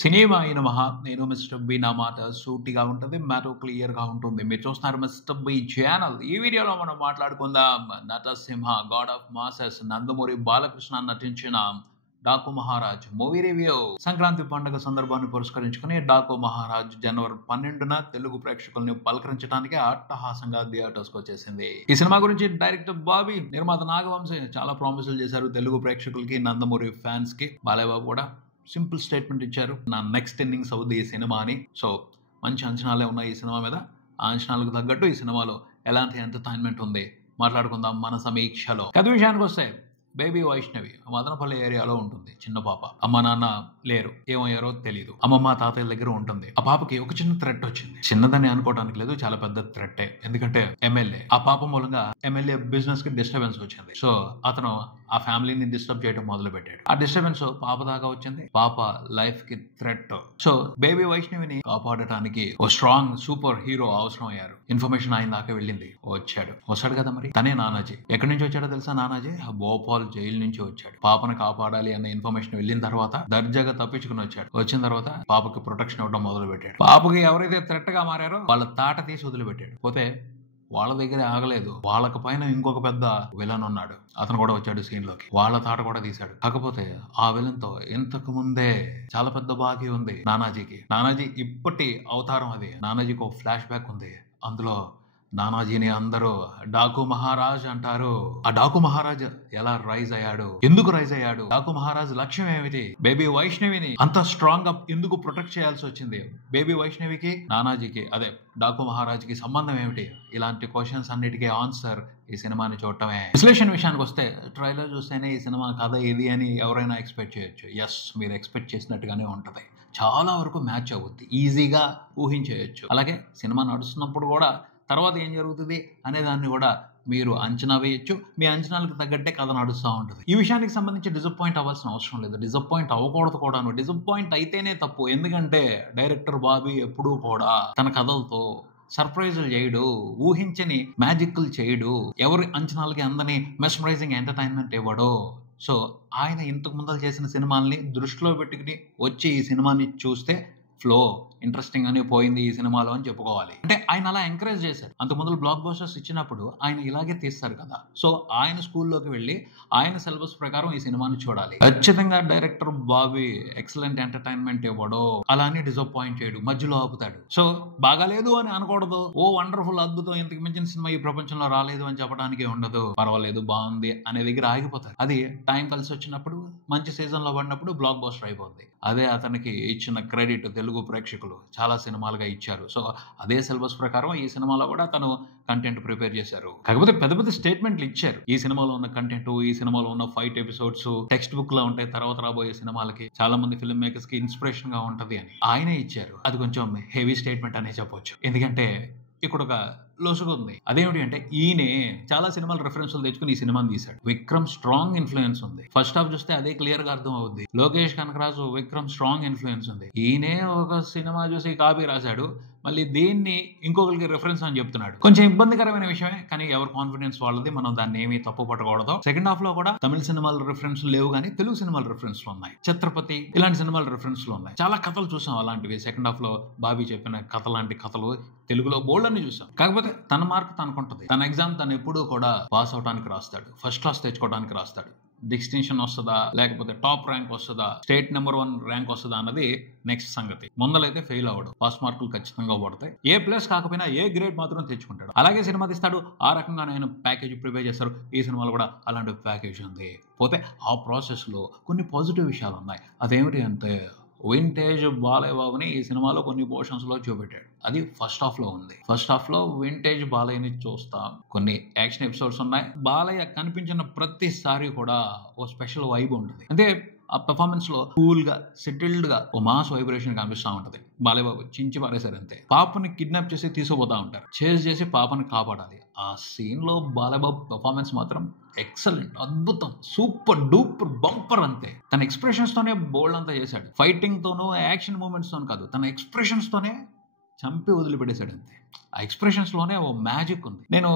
Cinema అయిన మహా నేను మిస్టర్ బి. నా మాట సూటిగా ఉంటుంది, మ్యాటర్ క్లియర్ గా ఉంటుంది. మీరు చూస్తున్నారు మిస్టర్ బి ఛానల్. ఈ వీడియోలో మనం మాట్లాడుకుందాం Natasimha god of masses Nandamuri Balakrishna నటించిన డాకు మహారాజ్ మూవీ రివ్యూ. సంక్రాంతి పండుగ సందర్భాన్ని పురస్కరించుకుని డాకు మహారాజ్ జనవరి 12న తెలుగు ప్రేక్షకుల్ని పలకరించడానికి అట్టహాసంగా థియేటర్స్ కు వచ్చేసింది. ఈ సినిమా గురించి డైరెక్టర్ బాబీ, నిర్మాత నాగవంశీ చాలా ప్రామిసులు చేశారు తెలుగు ప్రేక్షకులకి, నందమూరి ఫ్యాన్స్ కి. బాలయ్యబాబు కూడా సింపుల్ స్టేట్మెంట్ ఇచ్చారు, నా నెక్స్ట్ ఇన్నింగ్స్ అవుద్ది ఈ సినిమా అని. సో మంచి అంచనాలే ఉన్నాయి ఈ సినిమా మీద. ఆ అంచనాలకు తగ్గట్టు ఈ సినిమాలో ఎలాంటి ఎంటర్టైన్మెంట్ ఉంది మాట్లాడుకుందాం మన సమీక్షలో. కథ విషయానికి వస్తే, బేబీ వైష్ణవి మదనపల్లి ఏరియాలో ఉంటుంది. చిన్న పాప, అమ్మ నాన్న లేరు, ఏమయ్యారో తెలియదు. అమ్మమ్మ తాతయ్య దగ్గర ఉంటుంది. ఆ పాపకి ఒక చిన్న థ్రెట్ వచ్చింది. చిన్నదని అనుకోవడానికి లేదు, చాలా పెద్ద థ్రెట్టే. ఎందుకంటే ఎమ్మెల్యే, ఆ పాప మూలంగా ఎమ్మెల్యే బిజినెస్ కి డిస్టర్బెన్స్ వచ్చింది. సో అతను ఆ ఫ్యామిలీని డిస్టర్బ్ చేయడం మొదలు పెట్టాడు. ఆ డిస్టర్బెన్స్ పాప దాకా వచ్చింది, పాప లైఫ్ కి థ్రెట్. సో బేబీ వైష్ణవిని కాపాడటానికి ఓ స్ట్రాంగ్ సూపర్ హీరో అవసరం అయ్యారు. ఇన్ఫర్మేషన్ ఆయన దాకా వెళ్ళింది, వస్తాడు కదా మరి. తనే నానాజీ. ఎక్కడి నుంచి వచ్చాడో తెలుసా నానాజీ? భోపాల్ జైలు నుంచి వచ్చాడు. పాపను కాపాడాలి అన్న ఇన్ఫర్మేషన్ వెళ్ళిన తర్వాత దర్జాగా తప్పించుకుని వచ్చాడు. వచ్చిన తర్వాత పాపకి ప్రొటెక్షన్ ఇవ్వడం మొదలు పెట్టాడు. పాపకి ఎవరైతే థ్రెట్ గా మారారో వాళ్ళ తాట తీసి వదిలిపెట్టాడు. పోతే వాళ్ళ దగ్గరే ఆగలేదు, వాళ్ళకి పైన ఇంకొక పెద్ద విలన్ ఉన్నాడు. అతను కూడా వచ్చాడు సీన్ లోకి, వాళ్ళ తాట కూడా తీశాడు. కాకపోతే ఆ విలన్ తో ఇంతకు ముందే చాలా పెద్ద బాకీ ఉంది నానాజీకి. నానాజీ ఇప్పటి అవతారం అది. నానాజీకి ఒక ఫ్లాష్ బ్యాక్ ఉంది. అందులో నానాజీని అందరూ డాకు మహారాజ్ అంటారు. ఆ డాకు మహారాజ్ ఎలా రైజ్ అయ్యాడు, ఎందుకు రైజ్ అయ్యాడు, డాకు మహారాజ్ లక్ష్యం ఏమిటి, బేబీ వైష్ణవిని అంత స్ట్రాంగ్ గా ఎందుకు ప్రొటెక్ట్ చేయాల్సి వచ్చింది, బేబీ వైష్ణవికి నానాజీకి అదే డాకు మహారాజ్ కి సంబంధం ఏమిటి? ఇలాంటి క్వశ్చన్స్ అన్నిటికీ ఆన్సర్ ఈ సినిమాని చూడటమే. విశ్లేషణ విషయానికి వస్తే, ట్రైలర్ చూస్తేనే ఈ సినిమా కథ ఇది అని ఎవరైనా ఎక్స్పెక్ట్ చేయొచ్చు. ఎస్, మీరు ఎక్స్పెక్ట్ చేసినట్టుగానే ఉంటది. చాలా వరకు మ్యాచ్ అవుద్ది, ఈజీగా ఊహించేయచ్చు. అలాగే సినిమా నడుస్తున్నప్పుడు కూడా తర్వాత ఏం జరుగుతుంది అనే దాన్ని కూడా మీరు అంచనా వేయచ్చు. మీ అంచనాలకు తగ్గట్టే కథ నడుస్తూ ఉంటుంది. ఈ విషయానికి సంబంధించి డిసప్పాయింట్ అవ్వాల్సిన అవసరం లేదు, డిసప్పాయింట్ అవ్వకూడదు కూడాను. డిసప్పాయింట్ అయితేనే తప్పు. ఎందుకంటే డైరెక్టర్ బాబీ ఎప్పుడూ కూడా తన కథలతో సర్ప్రైజులు చేయడు, ఊహించని మ్యాజిక్లు చేయడు, ఎవరి అంచనాలకి అందని మెస్మరైజింగ్ ఎంటర్టైన్మెంట్ ఇవ్వడు. సో ఆయన ఇంతకు ముందలు చేసిన సినిమాల్ని దృష్టిలో పెట్టుకుని వచ్చి ఈ సినిమాని చూస్తే ఫ్లో ఇంట్రెస్టింగ్ అని పోయింది ఈ సినిమాలో అని చెప్పుకోవాలి. అంటే ఆయన అలా ఎంకరేజ్ చేశారు. అంతకుముందు బ్లాక్ బస్టర్స్ ఇచ్చినప్పుడు ఆయన ఇలాగే తీస్తారు కదా. సో ఆయన స్కూల్లోకి వెళ్ళి ఆయన సిలబస్ ప్రకారం ఈ సినిమాని చూడాలి. ఖచ్చితంగా డైరెక్టర్ బాబీ ఎక్సలెంట్ ఎంటర్టైన్మెంట్ ఇవ్వడు, అలా అని డిసప్పాయింట్ చేయడు, మధ్యలో ఆపుతాడు. సో బాగాలేదు అని అనకూడదు, ఓ వండర్ఫుల్ అద్భుతం ఇంతకు మించిన సినిమా ఈ ప్రపంచంలో రాలేదు అని చెప్పడానికి ఉండదు. పర్వాలేదు, బాగుంది అనే దగ్గర ఆగిపోతారు. అది టైం కలిసి వచ్చినప్పుడు, మంచి సీజన్ లో పడినప్పుడు బ్లాక్ బస్టర్ అయిపోద్ది. అదే అతనికి ఇచ్చిన క్రెడిట్ తెలుగు ప్రేక్షకులు చాలా సినిమాలుగా ఇచ్చారు. సో అదే సిలబస్ ప్రకారం ఈ సినిమాలో కూడా తను కంటెంట్ ప్రిపేర్ చేశారు. కాకపోతే పెద్ద పెద్ద స్టేట్మెంట్లు ఇచ్చారు. ఈ సినిమాలో ఉన్న కంటెంట్, ఈ సినిమాలో ఉన్న ఫైట్ ఎపిసోడ్స్ టెక్స్ట్ బుక్ లో ఉంటాయి, తర్వాత రాబోయే సినిమాలకి చాలా మంది ఫిల్మ్ మేకర్స్ కి ఇన్స్పిరేషన్ గా ఉంటది అని ఆయనే ఇచ్చారు. అది కొంచెం హెవీ స్టేట్మెంట్ అనే చెప్పొచ్చు. ఎందుకంటే ఇక్కడ ఒక లొసుగు ఉంది. అదేమిటి అంటే, ఈయనే చాలా సినిమాల రెఫరెన్స్లు తెచ్చుకుని ఈ సినిమాని తీశాడు. విక్రమ్ స్ట్రాంగ్ ఇన్ఫ్లుయెన్స్ ఉంది. ఫస్ట్ హాఫ్ చూస్తే అదే క్లియర్ గా అర్థం అవుద్ది. లోకేష్ కనకరాజు, విక్రమ్ స్ట్రాంగ్ ఇన్ఫ్లుయెన్స్ ఉంది. ఈయనే ఒక సినిమా చూసి కాపీ రాశాడు, మళ్ళీ దీన్ని ఇంకొకరికి రెఫరెన్స్ అని చెప్తున్నాడు. కొంచెం ఇబ్బందికరమైన విషయమే, కానీ ఎవరి కాన్ఫిడెన్స్ వాళ్ళది, మనం దాన్ని ఏమీ తప్పు పట్టకూడదు. సెకండ్ హాఫ్ లో కూడా తమిళ సినిమాల రిఫరెన్స్ లేవు, కానీ తెలుగు సినిమాల రిఫరెన్స్ ఉన్నాయి. ఛత్రపతి ఇలాంటి సినిమాల రిఫరెన్స్ ఉన్నాయి. చాలా కథలు చూసాం అలాంటివి. సెకండ్ హాఫ్ లో బాబీ చెప్పిన కథ లాంటి కథలు తెలుగులో బోల్డ్ అని చూసాం. కాకపోతే తన మార్క్ తనకుంటది. తన ఎగ్జామ్ తను ఎప్పుడూ కూడా పాస్ అవడానికి రాస్తాడు, ఫస్ట్ క్లాస్ తెచ్చుకోవడానికి రాస్తాడు. డిస్టింక్షన్ వస్తుందా, లేకపోతే టాప్ ర్యాంక్ వస్తుందా, స్టేట్ నెంబర్ 1 ర్యాంక్ వస్తుందా అన్నది నెక్స్ట్ సంగతి. ముందలైతే ఫెయిల్ అవ్వడు, పాస్ మార్కులు ఖచ్చితంగా పడతాయి. ఏ ప్లస్ కాకపోయినా ఏ గ్రేడ్ మాత్రం తెచ్చుకుంటాడు. అలాగే సినిమా తీస్తాడు, ఆ రకంగా ఆయన ప్యాకేజ్ ప్రిపేర్ చేస్తారు. ఈ సినిమాలో కూడా అలాంటి ప్యాకేజ్ ఉంది. పోతే ఆ ప్రాసెస్ లో కొన్ని పాజిటివ్ విషయాలు ఉన్నాయి. అదేమిటి అంటే, వింటేజ్ బాలయ్య బాబుని ఈ సినిమాలో కొన్ని పోర్షన్స్ లో చూపెట్టాడు. అది ఫస్ట్ హాఫ్ లో ఉంది. ఫస్ట్ హాఫ్ లో వింటేజ్ బాలయ్యని చూస్తాం. కొన్ని యాక్షన్ ఎపిసోడ్స్ ఉన్నాయి. బాలయ్య కనిపించిన ప్రతిసారి కూడా ఓ స్పెషల్ వైబ్ ఉంటుంది. అంటే ఆ పెర్ఫార్మెన్స్ లో కూల్ గా, సెటిల్డ్ గా ఓ మాస్ వైబ్రేషన్ కనిపిస్తూ ఉంటది. బాలయ్య బాబు చించి పారేశారు అంతే. పాపని కిడ్నాప్ చేసి తీసుకుపోతా ఉంటారు, చేజ్ చేసి పాపని కాపాడాలి. ఆ సీన్ లో బాలయ్య బాబు పెర్ఫార్మెన్స్ మాత్రం ఎక్సలెంట్, అద్భుతం, సూపర్ డూపర్ బంపర్ అంతే. తన ఎక్స్ప్రెషన్స్ తోనే బోల్డ్ అంతా చేశాడు. ఫైటింగ్ తోనూ యాక్షన్ మూమెంట్స్ తోనూ కాదు, తన ఎక్స్ప్రెషన్స్ తోనే చంపి వదిలిపెట్టేశాడు అంతే. ఆ ఎక్స్ప్రెషన్స్ లోనే ఓ మ్యాజిక్ ఉంది. నేను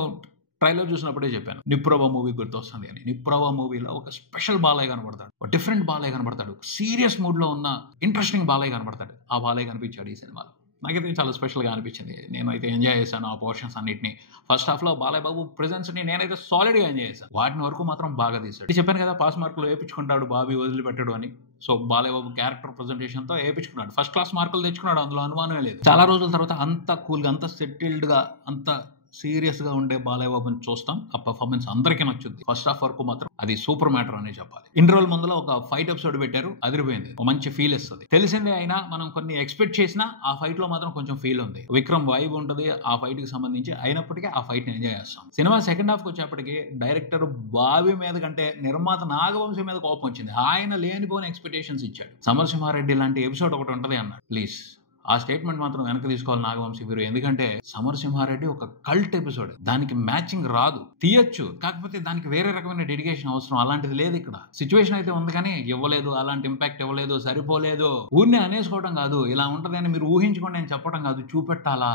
ట్రైలర్ చూసినప్పుడే చెప్పాను, నిప్రభ మూవీ గుర్తొస్తుంది అని. నిప్రభ మూవీలో ఒక స్పెషల్ బాలయ్య కనబడతాడు. డిఫరెంట్ బాలయ్య కనబడతాడు. సీరియస్ మూడ్లో ఉన్న ఇంట్రెస్టింగ్ బాలయ్య కనబడతాడు. ఆ బాలయ్య కనిపించాడు ఈ సినిమాలో. నాకైతే చాలా స్పెషల్గా అనిపించింది. నేనైతే ఎంజాయ్ చేశాను ఆ పోర్షన్స్ అన్నింటినీ. ఫస్ట్ హాఫ్లో బాలయ్య బాబు ప్రెజెన్స్ని నేనైతే సాలిడ్గా ఎంజాయ్ చేశాను. వాటిని వరకు మాత్రం బాగా తీశాడు. చెప్పాను కదా, పాస్ మార్కులు వేయించుకుంటాడు బాబీ, వదిలిపెట్టాడు అని. So Balayya Babu character ప్రెజెంటేషన్తో వేయించుకున్నాడు. First class మార్కులు తెచ్చుకున్నాడు, అందులో అనుమానమే లేదు. చాలా రోజుల తర్వాత అంత కూల్గా, అంత సెటిల్డ్గా, అంత సీరియస్గా ఉండే బాలయ్య బాబుని చూస్తాం. ఆ పర్ఫార్మెన్స్ అందరికీ నచ్చుద్ది. ఫస్ట్ హాఫ్ వరకు మాత్రం అది సూపర్ మ్యాటర్ అనే చెప్పాలి. ఇంటర్వల్ ముందులో ఒక ఫైట్ ఎపిసోడ్ పెట్టారు, అదిరిపోయింది. ఒక మంచి ఫీల్ ఇస్తుంది. తెలిసిందే అయినా మనం కొన్ని ఎక్స్పెక్ట్ చేసినా ఆ ఫైట్ లో మాత్రం కొంచెం ఫీల్ ఉంది. విక్రమ్ వైబ్ ఉంటుంది ఆ ఫైట్ కి సంబంధించి. అయినప్పటికీ ఆ ఫైట్ ని ఎంజాయ్ చేస్తాం. సినిమా సెకండ్ హాఫ్ కి వచ్చేప్పటికి డైరెక్టర్ బాబీ మీద కంటే నిర్మాత నాగవంశీ మీద కోపం వచ్చింది. ఆయన లేనిపోయిన ఎక్స్పెక్టేషన్స్ ఇచ్చాడు. సమరసింహారెడ్డి లాంటి ఎపిసోడ్ ఒకటి ఉంటుంది అన్నాడు. ప్లీజ్ ఆ స్టేట్మెంట్ మాత్రం వెనక్కి తీసుకోవాలి నాగవంశీ వీరు. ఎందుకంటే సమరసింహారెడ్డి ఒక కల్ట్ ఎపిసోడ్, దానికి మ్యాచింగ్ రాదు. తీయచ్చు, కాకపోతే దానికి వేరే రకమైన డెడికేషన్ అవసరం. అలాంటిది లేదు ఇక్కడ. సిచ్యువేషన్ అయితే ఉంది కానీ ఇవ్వలేదు, అలాంటి ఇంపాక్ట్ ఇవ్వలేదు, సరిపోలేదు. ఊరిని అనేసుకోవడం కాదు, ఇలా ఉంటదని మీరు ఊహించుకోండి అని చెప్పడం కాదు, చూపెట్టాలా,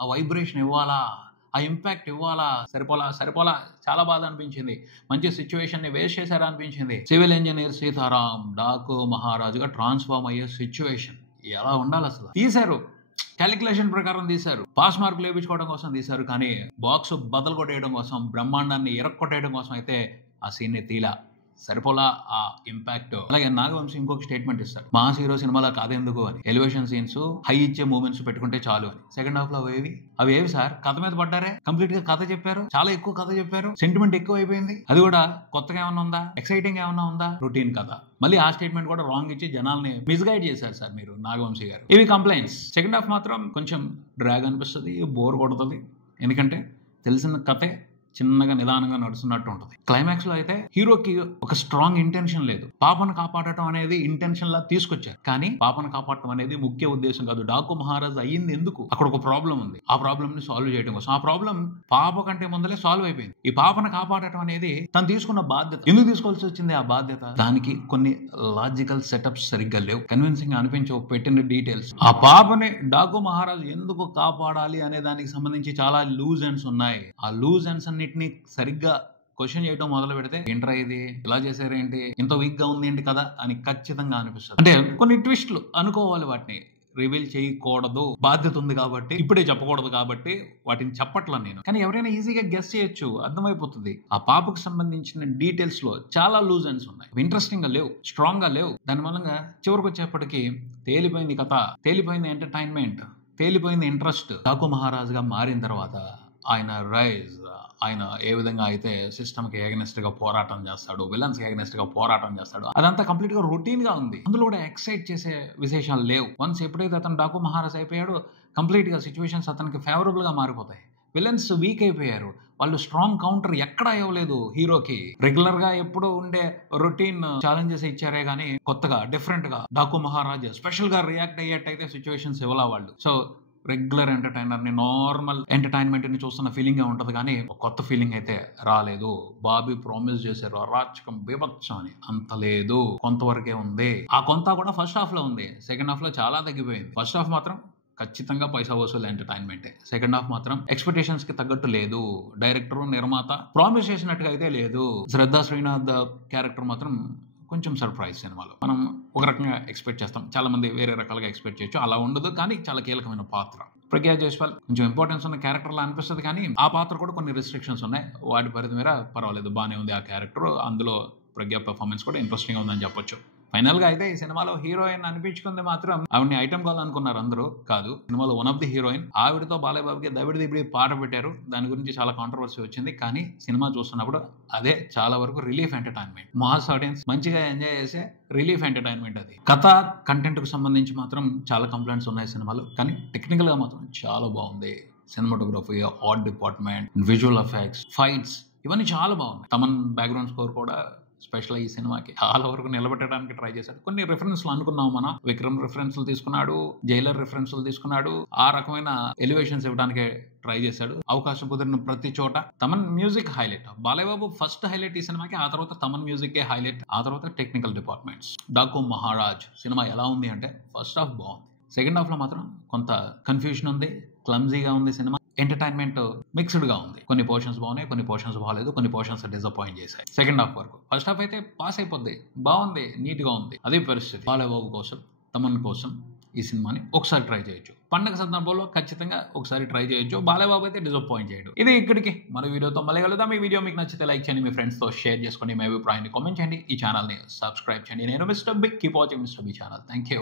ఆ వైబ్రేషన్ ఇవ్వాలా, ఆ ఇంపాక్ట్ ఇవ్వాలా. సరిపోలా చాలా బాధ అనిపించింది. మంచి సిచ్యువేషన్ ని వేస్ట్ చేశారా అనిపించింది. సివిల్ ఇంజనీర్ సీతారాం డాకు మహారాజుగా ట్రాన్స్ఫార్మ్ అయ్యే సిచ్యువేషన్ ఎలా ఉండాలి అసలు. తీశారు, క్యాలిక్యులేషన్ ప్రకారం తీశారు, పాస్ మార్కులు వేయించుకోవడం కోసం తీశారు. కానీ బాక్స్ బదలు కొట్టేయడం కోసం, బ్రహ్మాండాన్ని ఎరక్కొట్టేయడం కోసం అయితే ఆ సీన్ ని తీలా. సరిపోలా ఆ ఇంపాక్ట్. అలాగే నాగవంశీ ఇంకొక స్టేట్మెంట్ ఇస్తాడు, మాస్ హీరో సినిమాలో కాదెందుకు అని. ఎలివేషన్ సీన్స్, హై ఇచ్చే మూమెంట్స్ పెట్టుకుంటే చాలు అని. సెకండ్ హాఫ్ లో అవి ఏవి సార్? కథ మీద పడ్డారే, కంప్లీట్ గా కథ చెప్పారు, చాలా ఎక్కువ కథ చెప్పారు, సెంటిమెంట్ ఎక్కువ అయిపోయింది. అది కూడా కొత్తగా ఏమన్నా ఉందా, ఎక్సైటింగ్ ఏమన్నా ఉందా? రొటీన్ కథ. మళ్ళీ ఆ స్టేట్మెంట్ కూడా రాంగ్ ఇచ్చి జనాల్ని మిస్గైడ్ చేశారు సార్ మీరు నాగవంశీ గారు. ఇవి కంప్లైంట్స్. సెకండ్ హాఫ్ మాత్రం కొంచెం డ్రాగ్ అనిపిస్తుంది, బోర్ కొడుతుంది. ఎందుకంటే తెలిసిన కథే చిన్నగా నిదానంగా నడుస్తున్నట్టు ఉంటుంది. క్లైమాక్స్ లో అయితే హీరోకి ఒక స్ట్రాంగ్ ఇంటెన్షన్ లేదు. పాపను కాపాడటం అనేది ఇంటెన్షన్ లా తీసుకొచ్చారు, కానీ పాపను కాపాడటం అనేది ముఖ్య ఉద్దేశం కాదు. డాకు మహారాజ్ అయ్యింది ఎందుకు? అక్కడ ఒక ప్రాబ్లం ఉంది, ఆ ప్రాబ్లం ని సాల్వ్ చేయడం కోసం. ఆ ప్రాబ్లం పాప కంటే ముందలే సాల్వ్ అయిపోయింది. ఈ పాపను కాపాడటం అనేది తను తీసుకున్న బాధ్యత. ఎందుకు తీసుకోవాల్సి వచ్చింది ఆ బాధ్యత? దానికి కొన్ని లాజికల్ సెటప్స్ సరిగ్గా లేవు, కన్విన్సింగ్ అనిపించవు పెట్టిన డీటెయిల్స్. ఆ పాపని డాకు మహారాజ్ ఎందుకు కాపాడాలి అనే దానికి సంబంధించి చాలా లూజ్ ఎండ్స్ ఉన్నాయి. ఆ లూజ్ ఎండ్స్ అన్నిటిని సరిగ్గా క్వశ్చన్ చేయడం మొదలు పెడితే ఏంట్రా ఇది, ఇలా చేశారేంటి, ఇంత వీక్ గా ఉంది ఏంటి కదా అని ఖచ్చితంగా అనిపిస్తుంది. అంటే కొన్ని ట్విస్ట్లు అనుకోవాలి, వాటిని రివీల్ చేయకూడదు, బాధ్యత ఉంది కాబట్టి, ఇప్పుడే చెప్పకూడదు కాబట్టి వాటిని చెప్పట్లా నేను. కానీ ఎవరైనా ఈజీగా గెస్ చేయొచ్చు, అర్థమైపోతుంది. ఆ పాపకు సంబంధించిన డీటెయిల్స్ లో చాలా లూజ్ ఎండ్స్ ఉన్నాయి, ఇంట్రెస్టింగ్ గా లేవు, స్ట్రాంగ్ గా లేవు. దాని మూలంగా చివరికి వచ్చేప్పటికి తేలిపోయింది కథ, తేలిపోయింది ఎంటర్టైన్మెంట్, తేలిపోయింది ఇంట్రెస్ట్. డాకు మహారాజుగా మారిన తర్వాత ఆయన రైజ్, ఆయన ఏ విధంగా అయితే సిస్టమ్ కి ఎగనెస్ట్ గా పోరాటం చేస్తాడు, విలన్స్ కి ఎగనెస్ట్ గా పోరాటం చేస్తాడు, అదంతా కంప్లీట్ గా రొటీన్ గా ఉంది. అందులో కూడా ఎక్సైట్ చేసే విశేషాలు లేవు. వన్స్ ఎప్పుడైతే అతను డాకు మహారాజ్ అయిపోయాడో కంప్లీట్ గా సిచ్యువేషన్స్ అతనికి ఫేవరబుల్ గా మారిపోతాయి. విలన్స్ వీక్ అయిపోయారు, వాళ్ళు స్ట్రాంగ్ కౌంటర్ ఎక్కడా ఇవ్వలేదు హీరోకి. రెగ్యులర్ గా ఎప్పుడు ఉండే రొటీన్ ఛాలెంజెస్ ఇచ్చారే గానీ కొత్తగా డిఫరెంట్ గా డాకు మహారాజ్ స్పెషల్ గా రియాక్ట్ అయ్యేట్టయితే సిచ్యువేషన్స్ ఇవ్వాల వాళ్ళు. సో రెగ్యులర్ ఎంటర్టైనర్ ని, నార్మల్ ఎంటర్టైన్మెంట్ ని చూస్తున్న ఫీలింగ్ ఉంటది కానీ కొత్త ఫీలింగ్ అయితే రాలేదు. బాబీ ప్రామిస్ చేశారు అరాచకం బీభత్సం అని, అంత లేదు, కొంతవరకే ఉంది. ఆ కొంత కూడా ఫస్ట్ హాఫ్ లో ఉంది, సెకండ్ హాఫ్ లో చాలా తగ్గిపోయింది. ఫస్ట్ హాఫ్ మాత్రం ఖచ్చితంగా పైసా వసూలు ఎంటర్టైన్మెంటే. సెకండ్ హాఫ్ మాత్రం ఎక్స్పెక్టేషన్స్ కి తగ్గట్టు లేదు. డైరెక్టర్ నిర్మాత ప్రామిస్ చేసినట్టుగా అయితే లేదు. శ్రద్ధా శ్రీనాథ్ క్యారెక్టర్ మాత్రం కొంచెం సర్ప్రైజ్. సినిమాలో మనం ఒక రకంగా ఎక్స్పెక్ట్ చేస్తాం, చాలా మంది వేరే రకాలుగా ఎక్స్పెక్ట్ చేయొచ్చు, అలా ఉండదు. కానీ చాలా కీలకమైన పాత్ర. ప్రజ్ఞా జైస్వాల్ కొంచెం ఇంపార్టెన్స్ ఉన్న క్యారెక్టర్ లా అనిపిస్తుంది, కానీ ఆ పాత్ర కూడా కొన్ని రిస్ట్రిక్షన్స్ ఉన్నాయి. వాటి పరిధి మేర పర్వాలేదు, బాగానే ఉంది ఆ క్యారెక్టర్. అందులో ప్రజ్ఞా పెర్ఫార్మెన్స్ కూడా ఇంట్రెస్టింగ్ ఉందని చెప్పొచ్చు. ఫైనల్ గా అయితే ఈ సినిమాలో హీరోయిన్ అనిపించుకుంది మాత్రం ఆవిడని ఐటమ్ కాల్ అనుకున్నారు అందరూ, కాదు. సినిమాలో వన్ ఆఫ్ ది హీరోయిన్. ఆవిడతో బాలయ్య బాబుకి దబిడి దిబిడి పాట పెట్టారు, దాని గురించి చాలా కాంట్రవర్సీ వచ్చింది. కానీ సినిమా చూస్తున్నప్పుడు అదే చాలా వరకు రిలీఫ్ ఎంటర్టైన్మెంట్. మాస్ ఆడియన్స్ మంచిగా ఎంజాయ్ చేసే రిలీఫ్ ఎంటర్టైన్మెంట్ అది. కథ కంటెంట్ కు సంబంధించి మాత్రం చాలా కంప్లైంట్స్ ఉన్నాయి సినిమాలో, కానీ టెక్నికల్ గా మాత్రం చాలా బాగుంది. Cinematography, art department, visual effects, fights ఇవన్నీ చాలా బాగున్నాయి. తమన్ బ్యాక్గ్రౌండ్ స్కోర్ కూడా స్పెషల్ ఈ సినిమాకి చాలా వరకు నిలబెట్టడానికి ట్రై చేశాడు. కొన్ని రిఫరెన్స్లు అనుకున్నాం మనం, విక్రమ్ రిఫరెన్స్లు తీసుకున్నాడు, జైలర్ రిఫరెన్స్లు తీసుకున్నాడు, ఆ రకమైన ఎలివేషన్స్ ఇవ్వడానికి ట్రై చేశాడు. అవకాశం కుదిరిన ప్రతి చోట Thaman music highlight. Balayya Babu first highlight ఈ సినిమాకి, ఆ తర్వాత తమన్ మ్యూజిక్ హైలైట్, ఆ తర్వాత technical departments. Daaku Maharaj cinema ఎలా ఉంది అంటే ఫస్ట్ హాఫ్ బాగుంది, సెకండ్ హాఫ్ లో మాత్రం కొంత కన్ఫ్యూజన్ ఉంది, క్లమ్జీగా ఉంది సినిమా. ఎంటర్టైన్మెంట్ మిక్స్డ్గా ఉంది. కొన్ని పోర్షన్స్ బాగున్నాయి, కొన్ని పోర్షన్స్ బాగాలేదు, కొన్ని పోర్షన్స్ డిసప్పాయింట్ చేశాయి. సెకండ్ హాఫ్ వరకు ఫస్ట్ హాఫ్ అయితే పాస్ అయిపోద్ది, బాగుంది, నీట్గా ఉంది. అదే పరిస్థితి బాలయ్యబాబు కోసం, తమన్ కోసం ఈ సినిమాని ఒకసారి ట్రై చేయొచ్చు. పండగ సందర్భంలో ఖచ్చితంగా ఒకసారి ట్రై చేయొచ్చు. బాలయ్యబాబు అయితే డిసప్పాయింట్ చేయడు. ఇది ఇక్కడికి మన వీడియోతో మళ్ళీ కలుద్దాం. ఈ వీడియో మీకు నచ్చితే లైక్ చేయండి, మీ ఫ్రెండ్స్తో షేర్ చేసుకోండి, మీ అభిప్రాయాన్ని కామెంట్ చేయండి, ఈ ఛానల్ని సబ్స్క్రైబ్ చేయండి. నేను mister B, keep watching mister B channel. Thank you.